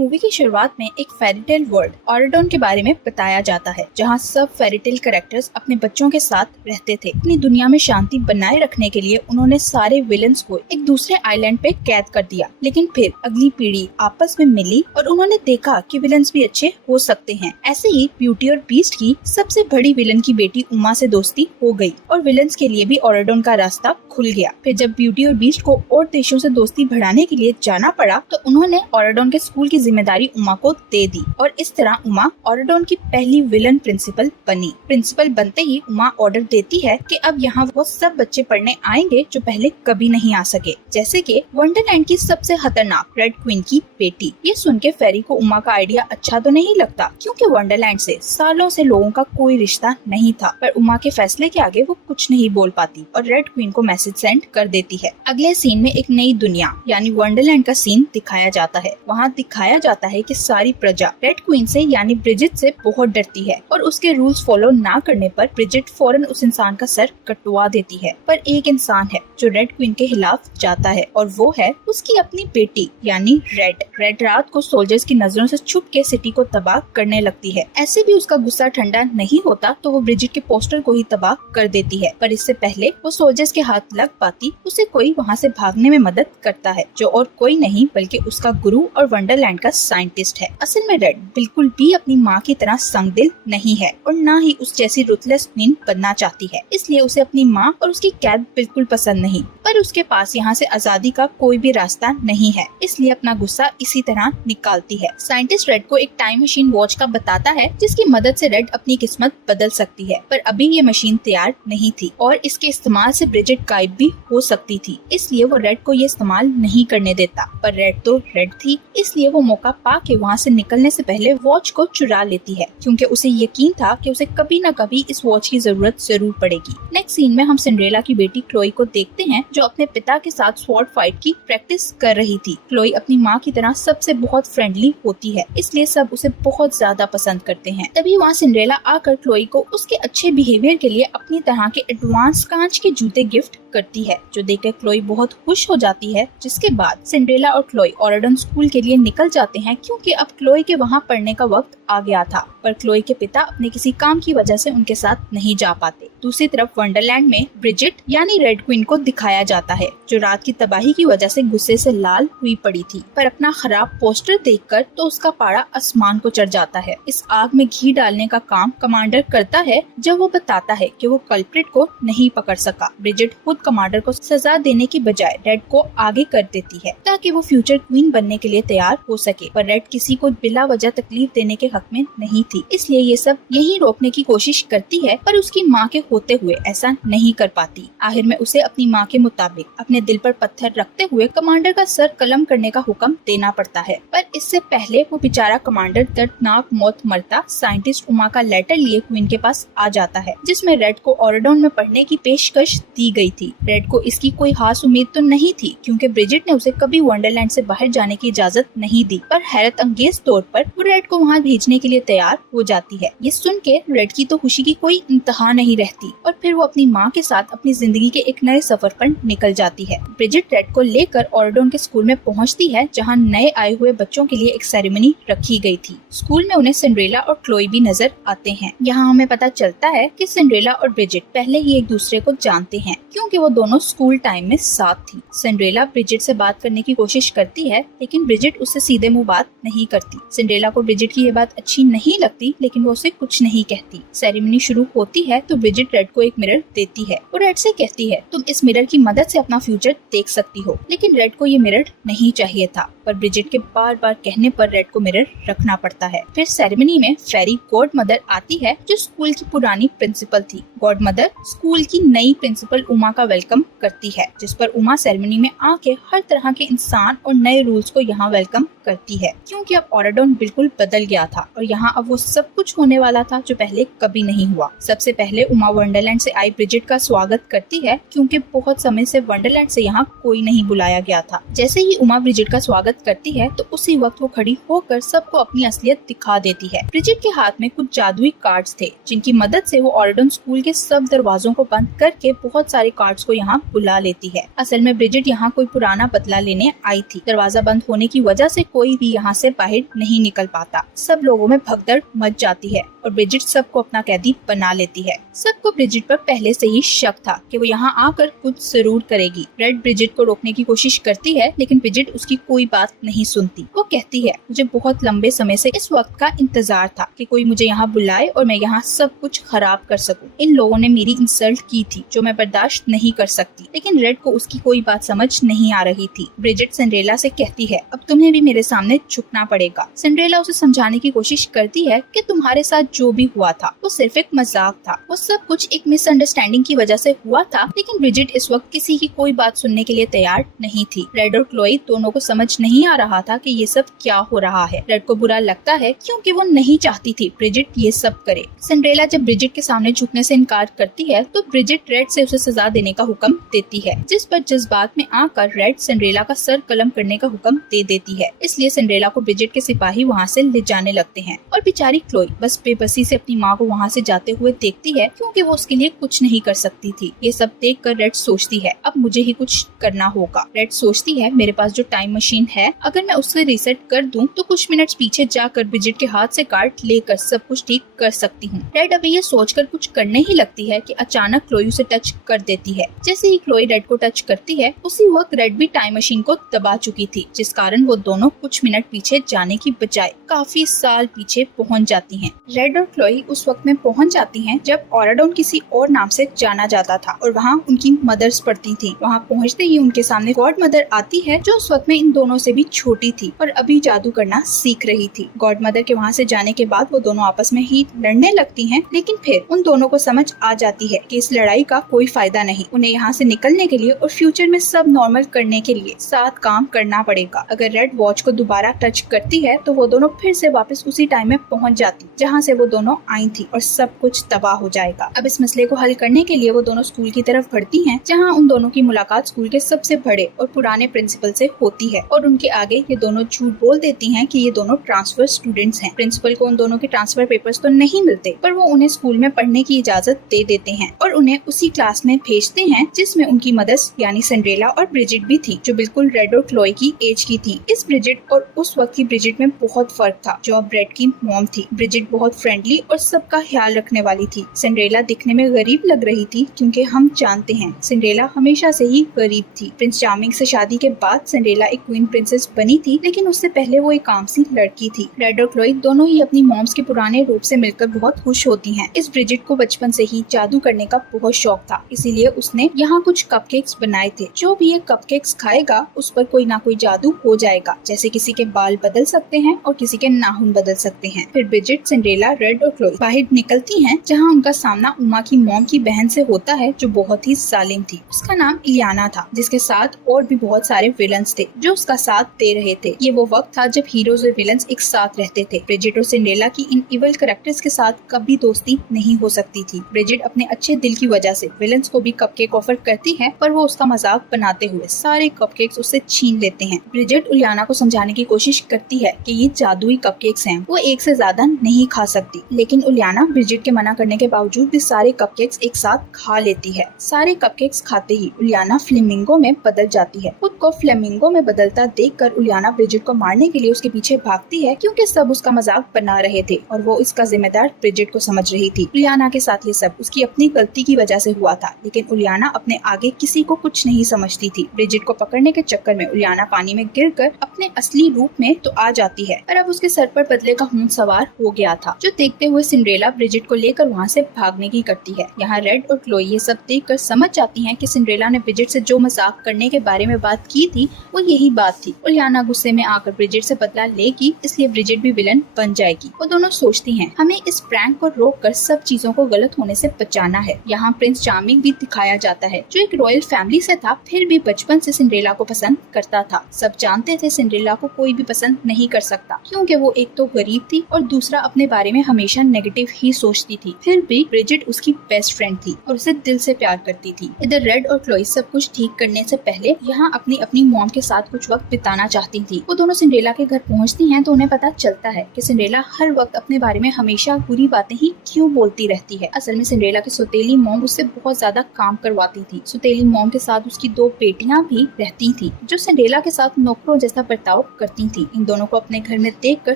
Movie की शुरुआत में एक फेरीटेल वर्ल्ड ऑरेडोन के बारे में बताया जाता है, जहाँ सब फेरीटेल कैरेक्टर्स अपने बच्चों के साथ रहते थे। अपनी दुनिया में शांति बनाए रखने के लिए उन्होंने सारे विलन्स को एक दूसरे आइलैंड पे कैद कर दिया, लेकिन फिर अगली पीढ़ी आपस में मिली और उन्होंने देखा कि विलन्स भी अच्छे हो सकते हैं। ऐसे ही ब्यूटी और बीस्ट की सबसे बड़ी विलन की बेटी उमा से दोस्ती हो गई और विलन्स के लिए भी ऑरेडोन का रास्ता खुल गया। फिर जब ब्यूटी और बीस्ट को और देशों से दोस्ती बढ़ाने के लिए जाना पड़ा तो उन्होंने ऑरेडोन के स्कूल की जिम्मेदारी उमा को दे दी और इस तरह उमा ऑरेडोन की पहली विलन प्रिंसिपल बनी। प्रिंसिपल बनते ही उमा ऑर्डर देती है कि अब यहाँ वो सब बच्चे पढ़ने आएंगे जो पहले कभी नहीं आ सके, जैसे कि वंडरलैंड की सबसे खतरनाक रेड क्वीन की बेटी। ये सुन के फेरी को उमा का आइडिया अच्छा तो नहीं लगता, क्योंकि वंडरलैंड से सालों से लोगों का कोई रिश्ता नहीं था, पर उमा के फैसले के आगे वो कुछ नहीं बोल पाती और रेड क्वीन को मैसेज सेंड कर देती है। अगले सीन में एक नई दुनिया यानी वंडरलैंड का सीन दिखाया जाता है। वहाँ दिखाया जाता है कि सारी प्रजा रेड क्वीन से यानी ब्रिजिट से बहुत डरती है और उसके रूल्स फॉलो ना करने पर ब्रिजिट फौरन उस इंसान का सर कटवा देती है। पर एक इंसान है जो रेड क्वीन के खिलाफ जाता है और वो है उसकी अपनी बेटी यानी रेड रात को सोल्जर्स की नजरों से छुप के सिटी को तबाह करने लगती है। ऐसे भी उसका गुस्सा ठंडा नहीं होता तो वो ब्रिजिट के पोस्टर को ही तबाह कर देती है, पर इससे पहले वो सोल्जर्स के हाथ लग पाती उसे कोई वहाँ से भागने में मदद करता है, जो और कोई नहीं बल्कि उसका गुरु और वंडरलैंड का साइंटिस्ट है। असल में रेड बिल्कुल भी अपनी माँ की तरह संगदिल नहीं है और न ही उस जैसी रुथलेस क्वीन बनना चाहती है, इसलिए उसे अपनी माँ और उसकी कैद बिल्कुल पसंद नहीं। पर उसके पास यहाँ से आजादी का कोई भी रास्ता नहीं है, इसलिए अपना गुस्सा इसी तरह निकालती है। साइंटिस्ट रेड को एक टाइम मशीन वॉच का बताता है जिसकी मदद से रेड अपनी किस्मत बदल सकती है, पर अभी ये मशीन तैयार नहीं थी और इसके इस्तेमाल से ब्रिजिट गायब भी हो सकती थी, इसलिए वो रेड को ये इस्तेमाल नहीं करने देता। पर रेड तो रेड थी, इसलिए वो मौका पा के वहाँ से निकलने से पहले वॉच को चुरा लेती है, क्योंकि उसे यकीन था कि उसे कभी न कभी इस वॉच की जरूरत जरूर पड़ेगी। नेक्स्ट सीन में हम सिंड्रेला की बेटी क्लोई को देखते हैं जो अपने पिता के साथ स्वॉर्ड फाइट की प्रैक्टिस कर रही थी। क्लोई अपनी माँ की तरह सबसे बहुत फ्रेंडली होती है, इसलिए सब उसे बहुत ज्यादा पसंद करते हैं। तभी वहाँ सिंड्रेला आकर क्लोई को उसके अच्छे बिहेवियर के लिए अपनी तरह के एडवांस कांच के जूते गिफ्ट करती है, जो देखकर क्लोई बहुत खुश हो जाती है। जिसके बाद सिंड्रेला और क्लोई ऑरेडन स्कूल के लिए निकल जाते हैं, क्योंकि अब क्लोई के वहाँ पढ़ने का वक्त आ गया था, पर क्लोई के पिता अपने किसी काम की वजह से उनके साथ नहीं जा पाते। दूसरी तरफ वंडरलैंड में ब्रिजिट यानी रेड क्वीन को दिखाया जाता है, जो रात की तबाही की वजह से गुस्से से लाल हुई पड़ी थी, पर अपना खराब पोस्टर देखकर तो उसका पारा आसमान को चढ़ जाता है। इस आग में घी डालने का काम कमांडर करता है, जब वो बताता है कि वो कल्प्रिट को नहीं पकड़ सका। ब्रिजिट खुद कमांडर को सजा देने की बजाय रेड को आगे कर देती है ताकि वो फ्यूचर क्वीन बनने के लिए तैयार हो सके, पर रेड किसी को बिला वजह तकलीफ देने के हक में नहीं थी, इसलिए ये सब यही रोकने की कोशिश करती है, पर उसकी माँ के होते हुए ऐसा नहीं कर पाती। आखिर में उसे अपनी माँ के मुताबिक अपने दिल पर पत्थर रखते हुए कमांडर का सर कलम करने का हुक्म देना पड़ता है, पर इससे पहले वो बेचारा कमांडर दर्दनाक मौत मरता साइंटिस्ट उमा का लेटर लिए क्वीन के पास आ जाता है, जिसमें रेड को ऑरेडोन में पढ़ने की पेशकश दी गई थी। रेड को इसकी कोई खास उम्मीद तो नहीं थी, क्योंकि ब्रिजिट ने उसे कभी वंडरलैंड से बाहर जाने की इजाजत नहीं दी, पर हैरत अंगेज तौर पर वो रेड को वहाँ भेजने के लिए तैयार हो जाती है। ये सुन के रेड की तो खुशी की कोई इंतहा नहीं रहती और फिर वो अपनी माँ के साथ अपनी जिंदगी के एक नए सफर पर निकल जाती है। ब्रिजिट रेड को लेकर ऑरेडोन के स्कूल में पहुँचती है, जहाँ नए आए हुए बच्चों के लिए एक सेरेमनी रखी गई थी। स्कूल में उन्हें सिंड्रेला और क्लोई भी नजर आते हैं। यहाँ हमें पता चलता है कि सिंड्रेला और ब्रिजिट पहले ही एक दूसरे को जानते हैं, क्योंकि वो दोनों स्कूल टाइम में साथ थी। सिंड्रेला ब्रिजिट से बात करने की कोशिश करती है, लेकिन ब्रिजिट उससे सीधे मुंह बात नहीं करती। सिंड्रेला को ब्रिजिट की ये बात अच्छी नहीं लगती, लेकिन वो उसे कुछ नहीं कहती। सेरेमनी शुरू होती है तो ब्रिजिट रेड को एक मिरर देती है। वो रेड से कहती है, तुम इस मिरर की मदद से अपना फ्यूचर देख सकती हो, लेकिन रेड को ये मिरर नहीं चाहिए था, पर ब्रिजिट के बार बार कहने पर रेड को मिरर रखना पड़ता है। फिर सेरेमनी में फेरी गॉड मदर आती है, जो स्कूल की पुरानी प्रिंसिपल थी। गॉड मदर स्कूल की नई प्रिंसिपल उमा का वेलकम करती है, जिस पर उमा सेरेमनी में आके हर तरह के इंसान और नए रूल्स को यहाँ वेलकम करती है, क्योंकि अब ऑरेडोन बिल्कुल बदल गया था और यहाँ अब वो सब कुछ होने वाला था जो पहले कभी नहीं हुआ। सबसे पहले उमा वंडरलैंड से आई ब्रिजिट का स्वागत करती है, क्योंकि बहुत समय से वंडरलैंड से यहाँ कोई नहीं बुलाया गया था। जैसे ही उमा ब्रिजिट का स्वागत मदद करती है तो उसी वक्त वो खड़ी होकर सबको अपनी असलियत दिखा देती है। ब्रिजिट के हाथ में कुछ जादुई कार्ड्स थे जिनकी मदद से वो ऑर्डन स्कूल के सब दरवाजों को बंद करके बहुत सारे कार्ड्स को यहाँ बुला लेती है। असल में ब्रिजिट यहाँ कोई पुराना बदला लेने आई थी। दरवाजा बंद होने की वजह से कोई भी यहाँ से बाहर नहीं निकल पाता। सब लोगों में भगदड़ मच जाती है और ब्रिजिट सबको अपना कैदी बना लेती है। सबको ब्रिजिट पर पहले से ही शक था कि वो यहाँ आकर कुछ जरूर करेगी। रेड ब्रिजिट को रोकने की कोशिश करती है लेकिन ब्रिजिट उसकी कोई बात नहीं सुनती। वो कहती है मुझे बहुत लंबे समय से इस वक्त का इंतजार था कि कोई मुझे यहाँ बुलाए और मैं यहाँ सब कुछ खराब कर सकूं। इन लोगों ने मेरी इंसल्ट की थी जो मैं बर्दाश्त नहीं कर सकती। लेकिन रेड को उसकी कोई बात समझ नहीं आ रही थी। ब्रिजिट सिंड्रेला से कहती है अब तुम्हें भी मेरे सामने झुकना पड़ेगा। सिंड्रेला उसे समझाने की कोशिश करती है कि तुम्हारे साथ जो भी हुआ था वो सिर्फ एक मजाक था। वो सब कुछ एक मिसअंडरस्टैंडिंग की वजह से हुआ था। लेकिन ब्रिजिट इस वक्त किसी की कोई बात सुनने के लिए तैयार नहीं थी। रेड और क्लोई दोनों को समझ नहीं आ रहा था कि ये सब क्या हो रहा है। रेड को बुरा लगता है क्योंकि वो नहीं चाहती थी ब्रिजिट ये सब करे। सिंड्रेला जब ब्रिजिट के सामने झुकने से इनकार करती है तो ब्रिजिट रेड से उसे सजा देने का हुक्म देती है, जिस पर जज्बात में आकर रेड सिंड्रेला का सर कलम करने का हुक्म दे देती है। इसलिए सिंड्रेला को ब्रिजिट के सिपाही वहाँ से ले जाने लगते हैं और बेचारी क्लोई बस बेबसी से अपनी माँ को वहाँ से जाते हुए देखती है क्योंकि वो उसके लिए कुछ नहीं कर सकती थी। ये सब देख कर रेड सोचती है अब मुझे ही कुछ करना होगा। रेड सोचती है मेरे पास जो टाइम मशीन है अगर मैं उससे रीसेट कर दूं तो कुछ मिनट्स पीछे जाकर ब्रिजिट के हाथ से कार्ड लेकर सब कुछ ठीक कर सकती हूँ। रेड अभी ये सोचकर कुछ करने ही लगती है कि अचानक क्लोई उसे टच कर देती है। जैसे ही क्लोई रेड को टच करती है उसी वक्त रेड भी टाइम मशीन को दबा चुकी थी, जिस कारण वो दोनों कुछ मिनट पीछे जाने की बजाय काफी साल पीछे पहुँच जाती है। रेड और क्लोई उस वक्त में पहुँच जाती है जब ऑराडोन किसी और नाम से जाना जाता था और वहाँ उनकी मदर्स पढ़ती थी। वहाँ पहुँचते ही उनके सामने गॉड मदर आती है जो उस वक्त में इन दोनों से भी छोटी थी और अभी जादू करना सीख रही थी। गॉड मदर के वहाँ से जाने के बाद वो दोनों आपस में ही लड़ने लगती हैं, लेकिन फिर उन दोनों को समझ आ जाती है कि इस लड़ाई का कोई फायदा नहीं। उन्हें यहाँ से निकलने के लिए और फ्यूचर में सब नॉर्मल करने के लिए साथ काम करना पड़ेगा। अगर रेड वॉच को दोबारा टच करती है तो वो दोनों फिर से वापस उसी टाइम में पहुँच जाती जहाँ से वो दोनों आई थी और सब कुछ तबाह हो जाएगा। अब इस मसले को हल करने के लिए वो दोनों स्कूल की तरफ बढ़ती हैं, जहाँ उन दोनों की मुलाकात स्कूल के सबसे बड़े और पुराने प्रिंसिपल से होती है और उनके आगे ये दोनों झूठ बोल देती हैं कि ये दोनों ट्रांसफर स्टूडेंट्स हैं। प्रिंसिपल को उन दोनों के ट्रांसफर पेपर्स तो नहीं मिलते, पर वो उन्हें स्कूल में पढ़ने की इजाजत दे देते हैं और उन्हें उसी क्लास में भेजते हैं जिसमें उनकी मदर्स यानी सिंड्रेला और ब्रिजिट भी थी, जो बिल्कुल रेड और क्लोई की एज की थी। इस ब्रिजिट और उस वक्त की ब्रिजिट में बहुत फर्क था, जो अब रेड की मॉम थी। ब्रिजिट बहुत फ्रेंडली और सबका ख्याल रखने वाली थी। सिंड्रेला दिखने में गरीब लग रही थी क्योंकि हम जानते हैं सिंड्रेला हमेशा से ही गरीब थी। प्रिंस चार्मिंग से शादी के बाद सिंड्रेला एक क्वीन प्रिंसेस बनी थी, लेकिन उससे पहले वो एक आम सी लड़की थी। रेड और क्लोई दोनों ही अपनी मॉम्स के पुराने रूप से मिलकर बहुत खुश होती हैं। इस ब्रिजिट को बचपन से ही जादू करने का बहुत शौक था, इसीलिए उसने यहाँ कुछ कपकेक्स बनाए थे। जो भी ये कपकेक्स खाएगा उस पर कोई ना कोई जादू हो जाएगा, जैसे किसी के बाल बदल सकते हैं और किसी के नाखून बदल सकते हैं। फिर ब्रिजिट, सिंड्रेला, रेड और क्लोई बाहर निकलती हैं, जहाँ उनका सामना उमा की मॉम की बहन से होता है जो बहुत ही जालिम थी। उसका नाम इलियाना था, जिसके साथ और भी बहुत सारे विलन्स थे जो उसका साथ दे रहे थे। ये वो वक्त था जब हीरोज और विलन्स एक साथ रहते थे। ब्रिजिट और सिंड्रेला की इन इवल कैरेक्टर्स के साथ कभी दोस्ती नहीं हो सकती थी। ब्रिजिट अपने अच्छे दिल की वजह से विलन्स को भी कपकेक ऑफर करती है, पर वो उसका मजाक बनाते हुए सारे कपकेक्स उससे छीन लेते हैं। ब्रिजिट इलियाना को समझाने की कोशिश करती है कि ये जादुई कपकेक्स हैं, वो एक से ज्यादा नहीं खा सकती, लेकिन इलियाना ब्रिजिट के मना करने के बावजूद भी सारे कपकेक्स एक साथ खा लेती है। सारे कपकेक्स खाते ही इलियाना फ्लेमिंगो में बदल जाती है। खुद को फ्लेमिंगो में बदलता देखकर इलियाना ब्रिजिट को मारने के लिए उसके पीछे भागती है, क्योंकि सब उसका मजाक बना रहे थे और वो इसका जिम्मेदार ब्रिजिट को समझ रही थी। इलियाना के साथ ये सब उसकी अपनी गलती की वजह से हुआ था, लेकिन इलियाना अपने आगे किसी को कुछ नहीं समझती थी। ब्रिजिट को पकड़ने के चक्कर में इलियाना पानी में गिरकर अपने असली रूप में तो आ जाती है, पर अब उसके सर पर बदले का खून सवार हो गया था, जो देखते हुए सिंड्रेला ब्रिजिट को लेकर वहाँ से भागने की करती है। यहाँ रेड और क्लोई ये सब देखकर समझ जाती हैं कि सिंड्रेला ने ब्रिजिट से जो मजाक करने के बारे में बात की थी वो यही बात थी। इलियाना गुस्से में आकर ब्रिजिट से बदला लेगी, इसलिए ब्रिजिट भी विलन बन जाएगी। वो दोनों सोचती हैं हमें इस प्रैंक को रोककर सब चीजों को गलत होने से बचाना है। यहाँ प्रिंस चार्मिंग भी दिखाया जाता है, जो एक रॉयल फैमिली से था, फिर भी बचपन से सिंड्रेला को पसंद करता था। सब जानते थे सिंड्रेला को कोई भी पसंद नहीं कर सकता, क्योंकि वो एक तो गरीब थी और दूसरा अपने बारे में में हमेशा नेगेटिव ही सोचती थी। फिर भी ब्रिजिट उसकी बेस्ट फ्रेंड थी और उसे दिल से प्यार करती थी। इधर रेड और क्लोई सब कुछ ठीक करने से पहले यहाँ अपनी अपनी मॉम के साथ कुछ वक्त बिताना चाहती थी। वो दोनों सिंड्रेला के घर पहुँचती हैं तो उन्हें पता चलता है कि सिंड्रेला हर वक्त अपने बारे में हमेशा बुरी बातें ही क्यों बोलती रहती है। असल में सिंड्रेला की सौतेली मॉम उससे बहुत ज्यादा काम करवाती थी। सौतेली मॉम के साथ उसकी 2 बेटियां भी रहती थी जो सिंड्रेला के साथ नौकरों जैसा बर्ताव करती थी। इन दोनों को अपने घर में देखकर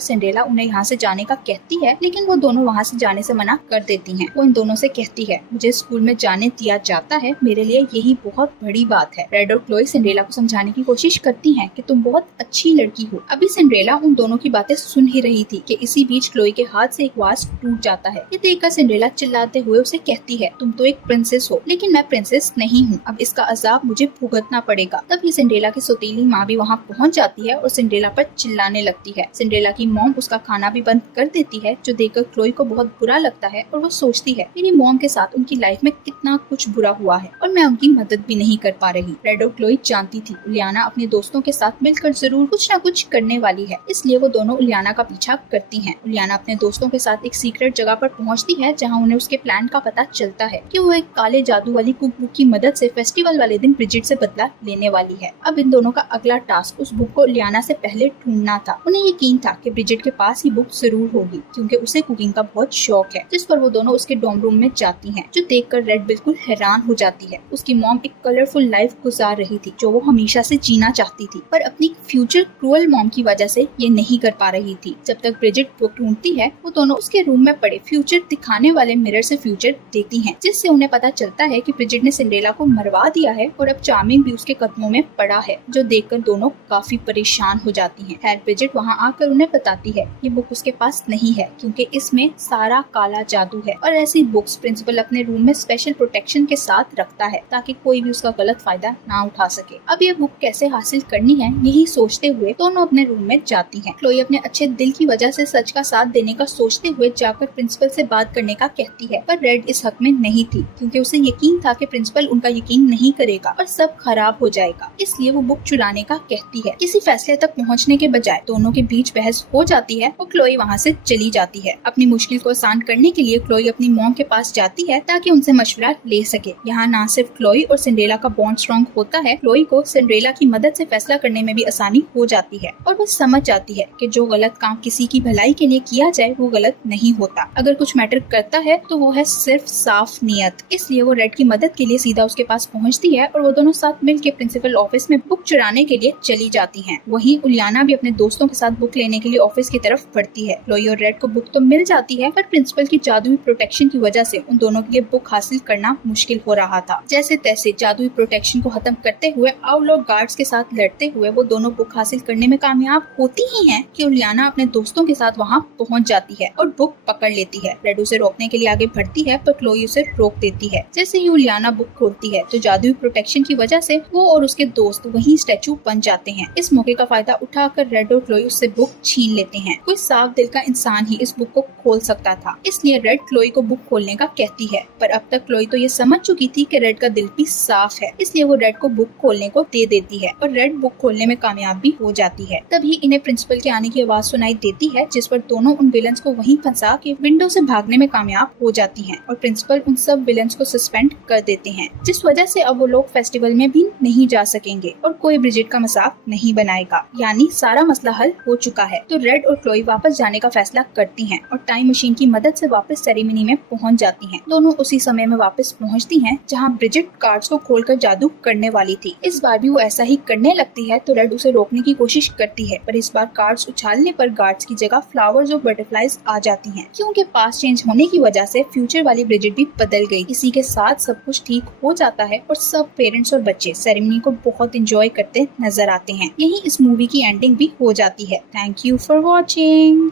सिंड्रेला उन्हें यहाँ से जाने का कहती है, लेकिन वो दोनों वहाँ से जाने से मना कर देती हैं। वो इन दोनों से कहती है, मुझे स्कूल में जाने दिया जाता है, मेरे लिए यही बहुत बड़ी बात है। रेड और क्लोई सिंड्रेला को समझाने की कोशिश करती हैं कि तुम बहुत अच्छी लड़की हो। अभी सिंड्रेला उन दोनों की बातें सुन ही रही थी कि इसी बीच क्लोई के हाथ से एक वाज टूट जाता है। ये देखकर सिंड्रेला चिल्लाते हुए उसे कहती है, तुम तो एक प्रिंसेस हो, लेकिन मैं प्रिंसेस नहीं हूँ। अब इसका अजाब मुझे भुगतना पड़ेगा। तभी सिंड्रेला की सौतेली माँ भी वहाँ पहुँच जाती है और सिंड्रेला पर चिल्लाने लगती है। सिंड्रेला की मॉम उसका खाना भी बंद कर देती है, जो देखकर क्लोई को बहुत बुरा लगता है और वो सोचती है, मेरी मॉम के साथ उनकी लाइफ में कितना कुछ बुरा हुआ है और मैं उनकी मदद भी नहीं कर पा रही। रेड और क्लोई जानती थी उलियाना अपने दोस्तों के साथ मिलकर जरूर कुछ न कुछ करने वाली है, इसलिए वो दोनों उलियाना का पीछा करती हैं। उलियाना अपने दोस्तों के साथ एक सीक्रेट जगह पर पहुंचती है जहां उन्हें उसके प्लान का पता चलता है कि वो एक काले जादू वाली कुक बुक की मदद से फेस्टिवल वाले दिन ब्रिजिट से बदला लेने वाली है। अब इन दोनों का अगला टास्क उस बुक को उलियाना से पहले ढूंढना था। उन्हें यकीन था कि ब्रिजिट के पास ही बुक जरूर होगी क्योंकि उसे कुकिंग का बहुत शौक है, जिस पर वो दोनों उसके डॉर्म रूम में जाती हैं, जो देखकर रेड बिल्कुल हैरान हो जाती है। उसकी मॉम एक कलरफुल लाइफ गुजार रही थी जो वो हमेशा से जीना चाहती थी, पर अपनी फ्यूचर क्रूअल मॉम की वजह से ये नहीं कर पा रही थी। जब तक ब्रिजिट बुक ढूंढती है, वो दोनों उसके रूम में पड़े फ्यूचर दिखाने वाले मिरर से फ्यूचर देखती हैं, जिससे उन्हें पता चलता है कि ब्रिजिट ने सिंड्रेला को मरवा दिया है और अब चार्मिंग भी उसके कदमों में पड़ा है, जो देखकर दोनों काफी परेशान हो जाती हैं। खैर ब्रिजिट वहाँ आकर उन्हें बताती है ये बुक उसके पास नहीं है क्योंकि इसमें सारा काला जादू है और ऐसी बुक्स प्रिंसिपल अपने रूम में स्पेशल प्रोटेक्शन के साथ रखता है ताकि कोई भी उसका गलत फायदा ना उठा सके। अब ये बुक कैसे हासिल करनी है यही सोचते हुए दोनों अपने रूम में जाती हैं। क्लोई अपने अच्छे दिल की वजह से सच का साथ देने का सोचते हुए जाकर प्रिंसिपल से बात करने का कहती है, पर रेड इस हक में नहीं थी क्योंकि उसे यकीन था कि प्रिंसिपल उनका यकीन नहीं करेगा और सब खराब हो जाएगा, इसलिए वो बुक चुराने का कहती है। किसी फैसले तक पहुँचने के बजाय दोनों के बीच बहस हो जाती है और क्लोई वहाँ से चली जाती है। अपनी मुश्किल को आसान करने के लिए क्लोई अपनी मॉम के पास जाती है ताकि उनसे मशवरा ले सके। यहाँ न सिर्फ क्लोई और सिंड्रेला का बॉन्ड स्ट्रॉन्ग होता है, क्लोई को सिंड्रेला की मदद से फैसला करने में भी आसानी हो जाती है और वो समझ जाती है कि जो गलत काम किसी की भलाई के लिए किया जाए वो गलत नहीं होता। अगर कुछ मैटर करता है तो वो है सिर्फ साफ नियत। इसलिए वो रेड की मदद के लिए सीधा उसके पास पहुँचती है और वो दोनों साथ मिलकर प्रिंसिपल ऑफिस में बुक चुराने के लिए चली जाती हैं। वहीं उलियाना भी अपने दोस्तों के साथ बुक लेने के लिए ऑफिस की तरफ बढ़ती है। क्लोई और रेड को बुक तो मिल जाती है, पर प्रिंसिपल की जादुई प्रोटेक्शन की वजह से उन दोनों के लिए बुक हासिल करना मुश्किल हो रहा था। जैसे तैसे जादुई प्रोटेक्शन को खत्म करते हुए आउटलॉ गार्ड्स के साथ लड़ते हुए वो दोनों बुक हासिल करने में कामयाब होती ही हैं कि उलियाना अपने दोस्तों के साथ वहाँ पहुँच जाती है और बुक पकड़ लेती है। रेड उसे रोकने के लिए आगे बढ़ती है, पर क्लोई उसे रोक देती है। जैसे ही उलियाना बुक खोलती है तो जादुई प्रोटेक्शन की वजह से वो और उसके दोस्त वही स्टैचू बन जाते हैं। इस मौके का फायदा उठाकर रेड और क्लोई उससे बुक छीन लेते हैं। कोई साफ दिल का इंसान ही इस बुक को खोल सकता था, इसलिए रेड क्लोई को बुक खोलने का कहती है, पर अब तक क्लोई तो ये समझ चुकी थी कि रेड का दिल भी साफ है, इसलिए वो रेड को बुक खोलने को दे देती है और रेड बुक खोलने में कामयाब भी हो जाती है। तभी इन्हें प्रिंसिपल के आने की आवाज सुनाई देती है, जिस पर दोनों उन विलन्स को वहीं फंसा के विंडो से भागने में कामयाब हो जाती हैं और प्रिंसिपल उन सब विलन्स को सस्पेंड कर देते हैं, जिस वजह से अब वो लोग फेस्टिवल में भी नहीं जा सकेंगे और कोई ब्रिजिट का मजाक नहीं बनाएगा। यानी सारा मसला हल हो चुका है। तो रेड और क्लोई वापस जाने का फैसला करती हैं और टाइम मशीन की मदद से वापस सेरेमनी में पहुंच जाती हैं। दोनों उसी समय में वापस पहुंचती हैं जहां ब्रिजिट कार्ड्स को खोलकर जादू करने वाली थी। इस बार भी वो ऐसा ही करने लगती है तो रेड उसे रोकने की कोशिश करती है, पर इस बार कार्ड्स उछालने पर गार्ड्स की जगह फ्लावर्स और बटरफ्लाईज आ जाती हैं, क्योंकि पास चेंज होने की वजह से फ्यूचर वाली ब्रिजिट भी बदल गई। इसी के साथ सब कुछ ठीक हो जाता है और सब पेरेंट्स और बच्चे सेरेमनी को बहुत एंजॉय करते नजर आते हैं। यही इस मूवी की एंडिंग भी हो जाती है। Thank you for watching.